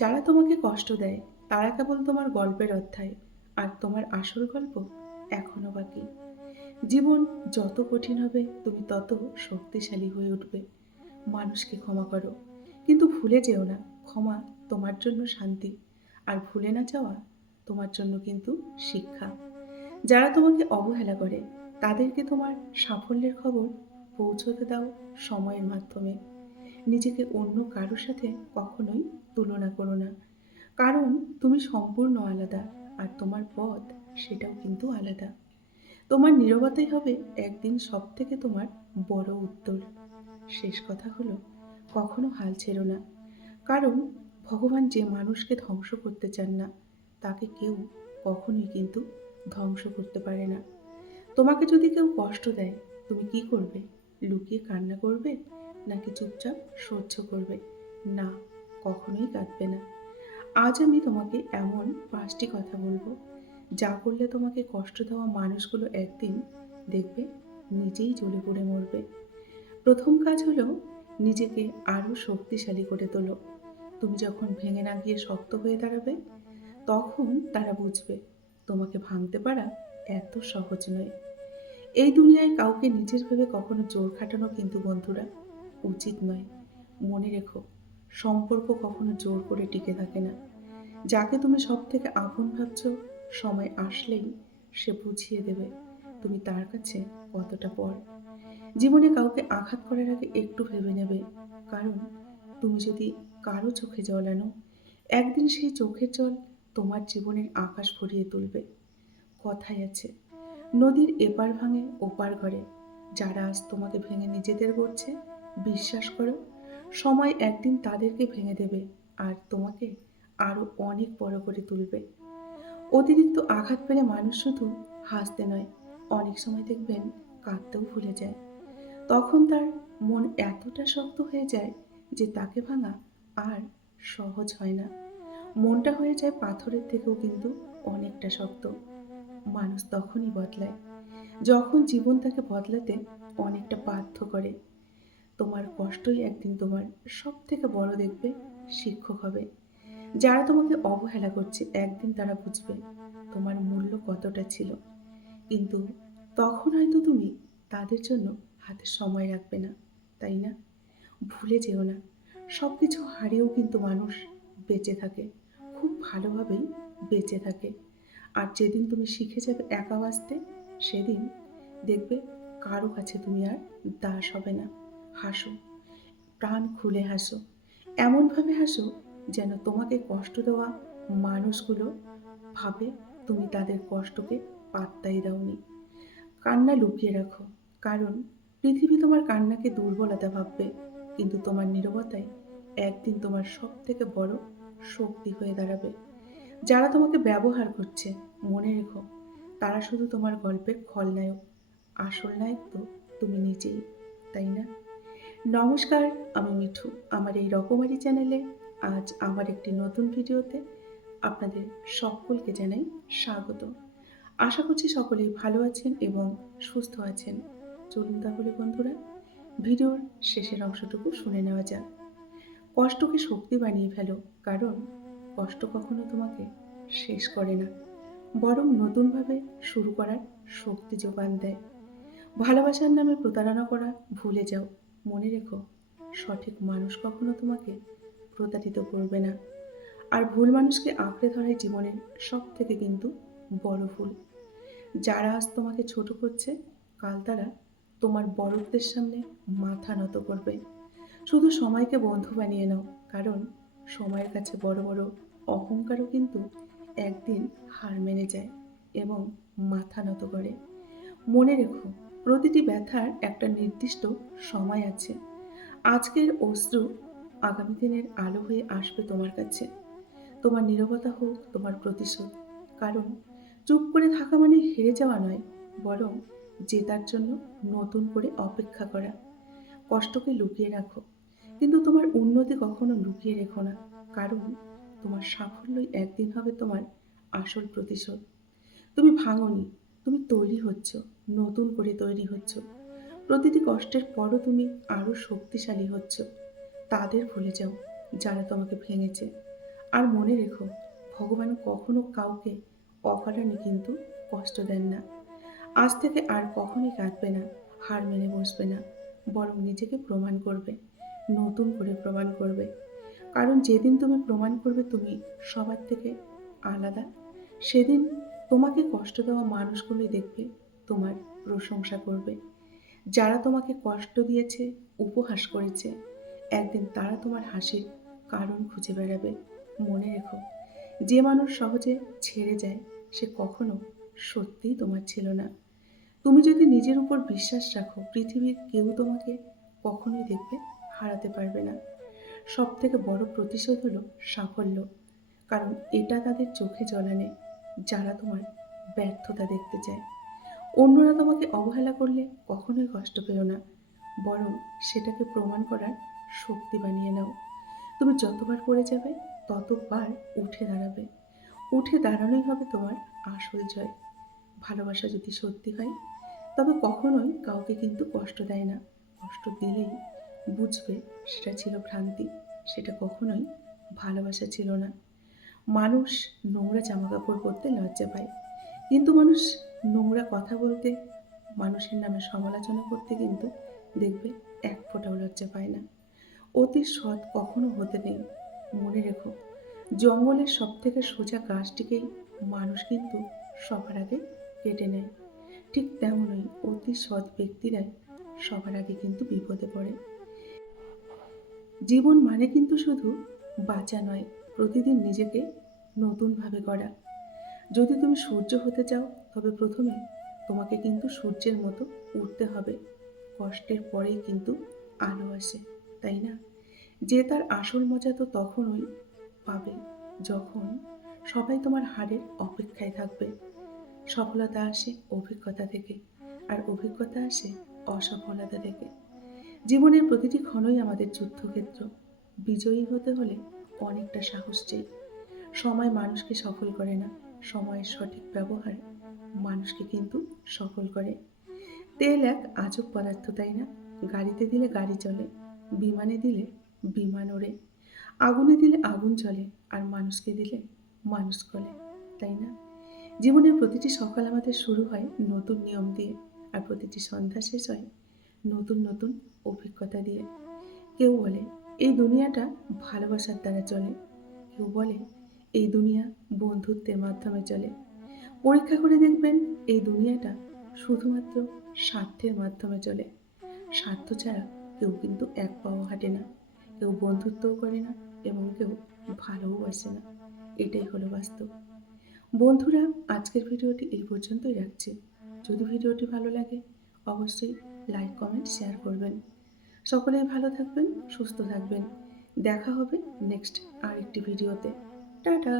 যারা তোমাকে কষ্ট দেয় তারা কেবল তোমার গল্পের অধ্যায়, আর তোমার আসল গল্প এখনো বাকি। জীবন যত কঠিন হবে তুমি তত শক্তিশালী হয়ে উঠবে। মানুষকে ক্ষমা করো, কিন্তু ভুলে যেও না ক্ষমা তোমার জন্য শান্তি, আর ভুলে না যাওয়া তোমার জন্য কিন্তু শিক্ষা। যারা তোমাকে অবহেলা করে তাদেরকে তোমার সাফল্যের খবর পৌঁছতে দাও সময়ের মাধ্যমে। নিজেকে অন্য কারোর সাথে কখনোই তুলনা করো না, কারণ তুমি সম্পূর্ণ আলাদা, আর তোমার পথ সেটাও কিন্তু আলাদা। তোমার নীরবতাই হবে একদিন সব থেকে তোমার বড় উত্তর। শেষ কথা হলো, কখনো হাল ছেড়ো না, কারণ ভগবান যে মানুষকে ধ্বংস করতে চান না তাকে কেউ কখনোই কিন্তু ধ্বংস করতে পারে না। তোমাকে যদি কেউ কষ্ট দেয়, তুমি কি করবে? লুকিয়ে কান্না করবে, নাকি চুপচাপ সহ্য করবে? না, কখনোই কাঁদবে না। আজ আমি তোমাকে এমন ৫টি কথা বলবো, যা করলে তোমাকে কষ্ট দেওয়া মানুষগুলো একদিন দেখবে নিজেই জ্বলে পুড়ে মরবে। প্রথম কাজ হলো, নিজেকে আরও শক্তিশালী করে তোলো। তুমি যখন ভেঙে না গিয়ে শক্ত হয়ে দাঁড়াবে, তখন তারা বুঝবে তোমাকে ভাঙতে পারা এত সহজ নয়। এই দুনিয়ায় কাউকে নিজের ভেবে কখনো জোর খাটানো কিন্তু বন্ধুরা উচিত নয়। মনে রেখো, সম্পর্ক কখনো জোর করে টিকে থাকে না। যাকে তুমি সব থেকে আপন ভাবছো, সময় আসলেই সে বুঝিয়ে দেবে তুমি তার কাছে কতটা পর। জীবনে কাউকে আঘাত করার আগে একটু ভেবে নেবে, কারণ তুমি যদি কারো চোখে জল আনো, একদিন সেই চোখের জল তোমার জীবনের আকাশ ভরিয়ে তুলবে। কথাই আছে, নদীর এপার ভাঙে ওপার ঘরে। যারা আজ তোমাকে ভেঙে নিজেদের গড়ছে, বিশ্বাস করো, সময় একদিন তাদেরকে ভেঙে দেবে, আর তোমাকে আরো অনেক বড় করে তুলবে। অতিরিক্ত আঘাত পেলে মানুষ শুধু হাসতে নয়, অনেক সময় দেখবেন কাঁদতেও ভুলে যায়। তখন তার মন এতটা শক্ত হয়ে যায় যে তাকে ভাঙা আর সহজ হয় না। মনটা হয়ে যায় পাথরের থেকেও কিন্তু অনেকটা শক্ত। মানুষ তখনই বদলায় যখন জীবন তাকে বদলাতে অনেকটা বাধ্য করে। তোমার কষ্টই একদিন তোমার সব থেকে বড় দেখবে শিক্ষক হবে। যারা তোমাকে অবহেলা করছে একদিন তারা বুঝবে তোমার মূল্য কতটা ছিল, কিন্তু তখন হয়তো তুমি তাদের জন্য হাতে সময় রাখবে না, তাই না? ভুলে যেও না, সব কিছু হারিয়েও কিন্তু মানুষ বেঁচে থাকে, খুব ভালোভাবেই বেঁচে থাকে। আর যেদিন তুমি শিখে যাবে একা বাঁচতে, সেদিন দেখবে কারো কাছে তুমি আর দাস হবে না। হাসো, প্রাণ খুলে হাসো, এমনভাবে হাসো যেন তোমাকে কষ্ট দেওয়া মানুষগুলো ভাবে তুমি তাদের কষ্টকে পাত্তাই দাওনি। কান্না লুকিয়ে রাখো, কারণ পৃথিবী তোমার কান্নাকে দুর্বলতা ভাববে, কিন্তু তোমার নীরবতাই একদিন তোমার সব থেকে বড় শক্তি হয়ে দাঁড়াবে। যারা তোমাকে ব্যবহার করছে, মনে রেখো, তারা শুধু তোমার গল্পের খলনায়ক। আসল নায়ক তো তুমি নিজেই, তাই না? নমস্কার, আমি মিঠু। আমার এই রকমারি চ্যানেলে আজ আমার একটি নতুন ভিডিওতে আপনাদের সকলকে জানাই স্বাগত। আশা করছি সকলেই ভালো আছেন এবং সুস্থ আছেন। চলুন তাহলে বন্ধুরা, ভিডিওর শেষের অংশটুকু শুনে নেওয়া যাক। কষ্টকে শক্তি বানিয়ে ফেলো, কারণ কষ্ট কখনো তোমাকে শেষ করে না, বরং নতুনভাবে শুরু করার শক্তি যোগান দেয়। ভালোবাসার নামে প্রতারণা করা ভুলে যাও। মনে রেখো, সঠিক মানুষ কখনো তোমাকে প্রতারিত করবে না। আর ভুল মানুষকে আঁকড়ে ধরাই জীবনের সব থেকে কিন্তু বড় ভুল। যারা আজ তোমাকে ছোট করছে, কাল তারা তোমার বড়ত্বের সামনে মাথা নত করবে। শুধু সময়কে বন্ধু বানিয়ে নাও, কারণ সময়ের কাছে বড় বড় অহংকারও কিন্তু একদিন হার মেনে যায় এবং মাথা নত করে। মনে রেখো, প্রতিটি ব্যথার একটা নির্দিষ্ট সময় আছে। আজকের অশ্রু আগামী দিনের আলো হয়ে আসবে তোমার কাছে। তোমার নীরবতা হোক তোমার প্রতিশোধ, কারণ চুপ করে থাকা মানে হেরে যাওয়া নয়, বরং জেতার জন্য নতুন করে অপেক্ষা করা। কষ্টকে লুকিয়ে রাখো, কিন্তু তোমার উন্নতি কখনো লুকিয়ে রেখো না, কারণ তোমার সাফল্যই একদিন হবে তোমার আসল প্রতিশোধ। তুমি ভাঙোনি, তুমি তৈরি হচ্ছ, নতুন করে তৈরি হচ্ছ। প্রতিটি কষ্টের পরও তুমি আরো শক্তিশালী হচ্ছ। তাদের ভুলে যাও যারা তোমাকে ভেঙেছে, আর মনে রেখো, ভগবান কখনো কাউকে অকারণে কিন্তু কষ্ট দেন না। আজ থেকে আর কখনোই কাঁদবে না, হার মেনে বসবে না, বরং নিজেকে প্রমাণ করবে, নতুন করে প্রমাণ করবে। কারণ যেদিন তুমি প্রমাণ করবে তুমি সবার থেকে আলাদা, সেদিন তোমাকে কষ্ট দেওয়া মানুষগুলোই দেখবে তোমার প্রশংসা করবে। যারা তোমাকে কষ্ট দিয়েছে, উপহাস করেছে, একদিন তারা তোমার হাসির কারণ খুঁজে বেড়াবে। মনে রেখো, যে মানুষ সহজে ছেড়ে যায় সে কখনো সত্যিই তোমার ছিল না। তুমি যদি নিজের উপর বিশ্বাস রাখো, পৃথিবীর কেউ তোমাকে কখনোই দেখবে হারাতে পারবে না। সবথেকে বড় প্রতিশোধ হলো সাফল্য। কারণ এটা তাদের চোখে জল আনে যারা তোমার ব্যর্থতা দেখতে চায়। অন্যরা তোমাকে অবহেলা করলে কখনোই কষ্ট পেও না, বরং সেটাকে প্রমাণ করার শক্তি বানিয়ে নাও। তুমি যতবার পড়ে যাবে ততবার উঠে দাঁড়াবে। উঠে দাঁড়ানোই হবে তোমার আসল জয়। ভালোবাসা যদি সত্যি হয় তবে কখনোই কাউকে কিন্তু কষ্ট দেয় না। কষ্ট দিলেই বুঝবে সেটা ছিল ভ্রান্তি, সেটা কখনোই ভালোবাসা ছিল না। মানুষ নোংরা জামাকাপড় পরতে লজ্জা পায়, কিন্তু মানুষ নোংরা কথা বলতে, মানুষের নামে সমালোচনা করতে কিন্তু দেখবে এক ফোঁটাও লজ্জা পায় না। অতি সৎ কখনো হতে নেই। মনে রেখো, জঙ্গলের সবথেকে সোজা গাছটিকেই মানুষ কিন্তু সবার আগে কেটে নেয়। ঠিক তেমনই অতি সৎ ব্যক্তিরাই সবার আগে কিন্তু বিপদে পড়ে। জীবন মানে কিন্তু শুধু বাঁচা নয়, প্রতিদিন নিজেকে নতুনভাবে গড়া। যদি তুমি সূর্য হতে চাও তবে প্রথমে তোমাকে কিন্তু সূর্যের মতো উঠতে হবে। কষ্টের পরেই কিন্তু আলো আসে, তাই না? যে তার আসল মজা তো তখনই পাবে যখন সবাই তোমার হারের অপেক্ষায় থাকবে। সফলতা আসে অভিজ্ঞতা থেকে, আর অভিজ্ঞতা আসে অসফলতা থেকে। জীবনের প্রতিটি ক্ষণই আমাদের যুদ্ধক্ষেত্র। বিজয়ী হতে হলে অনেকটা সাহস চাই। সময় মানুষকে সফল করে না, সময়ের সঠিক ব্যবহার মানুষকে কিন্তু সফল করে। তেল এক আজব পদার্থ, তাই না? গাড়িতে দিলে গাড়ি চলে, বিমানে দিলে বিমান ওড়ে, আগুনে দিলে আগুন জ্বলে, আর মানুষকে দিলে মানুষ গলে, তাই না? জীবনের প্রতিটি সকাল আমাদের শুরু হয় নতুন নিয়ম দিয়ে, আর প্রতিটি সন্ধ্যা শেষ হয় নতুন নতুন অভিজ্ঞতা দিয়ে। কেউ বলে এই দুনিয়াটা ভালোবাসার দ্বারা চলে, কেউ বলে এই দুনিয়া বন্ধুত্বের মাধ্যমে চলে। পরীক্ষা করে দেখবেন এই দুনিয়াটা শুধুমাত্র স্বার্থের মাধ্যমে চলে। স্বার্থ ছাড়া কেউ কিন্তু এক পাও হাঁটে না, কেউ বন্ধুত্বও করে না, এবং কেউ ভালোবাসে না। এটাই হলো বাস্তব। বন্ধুরা, আজকের ভিডিওটি এই পর্যন্তই রাখছি। যদি ভিডিওটি ভালো লাগে অবশ্যই লাইক, কমেন্ট, শেয়ার করবেন। সকলেই ভালো থাকবেন, সুস্থ থাকবেন। দেখা হবে নেক্সট আরেকটি ভিডিওতে। টাটা।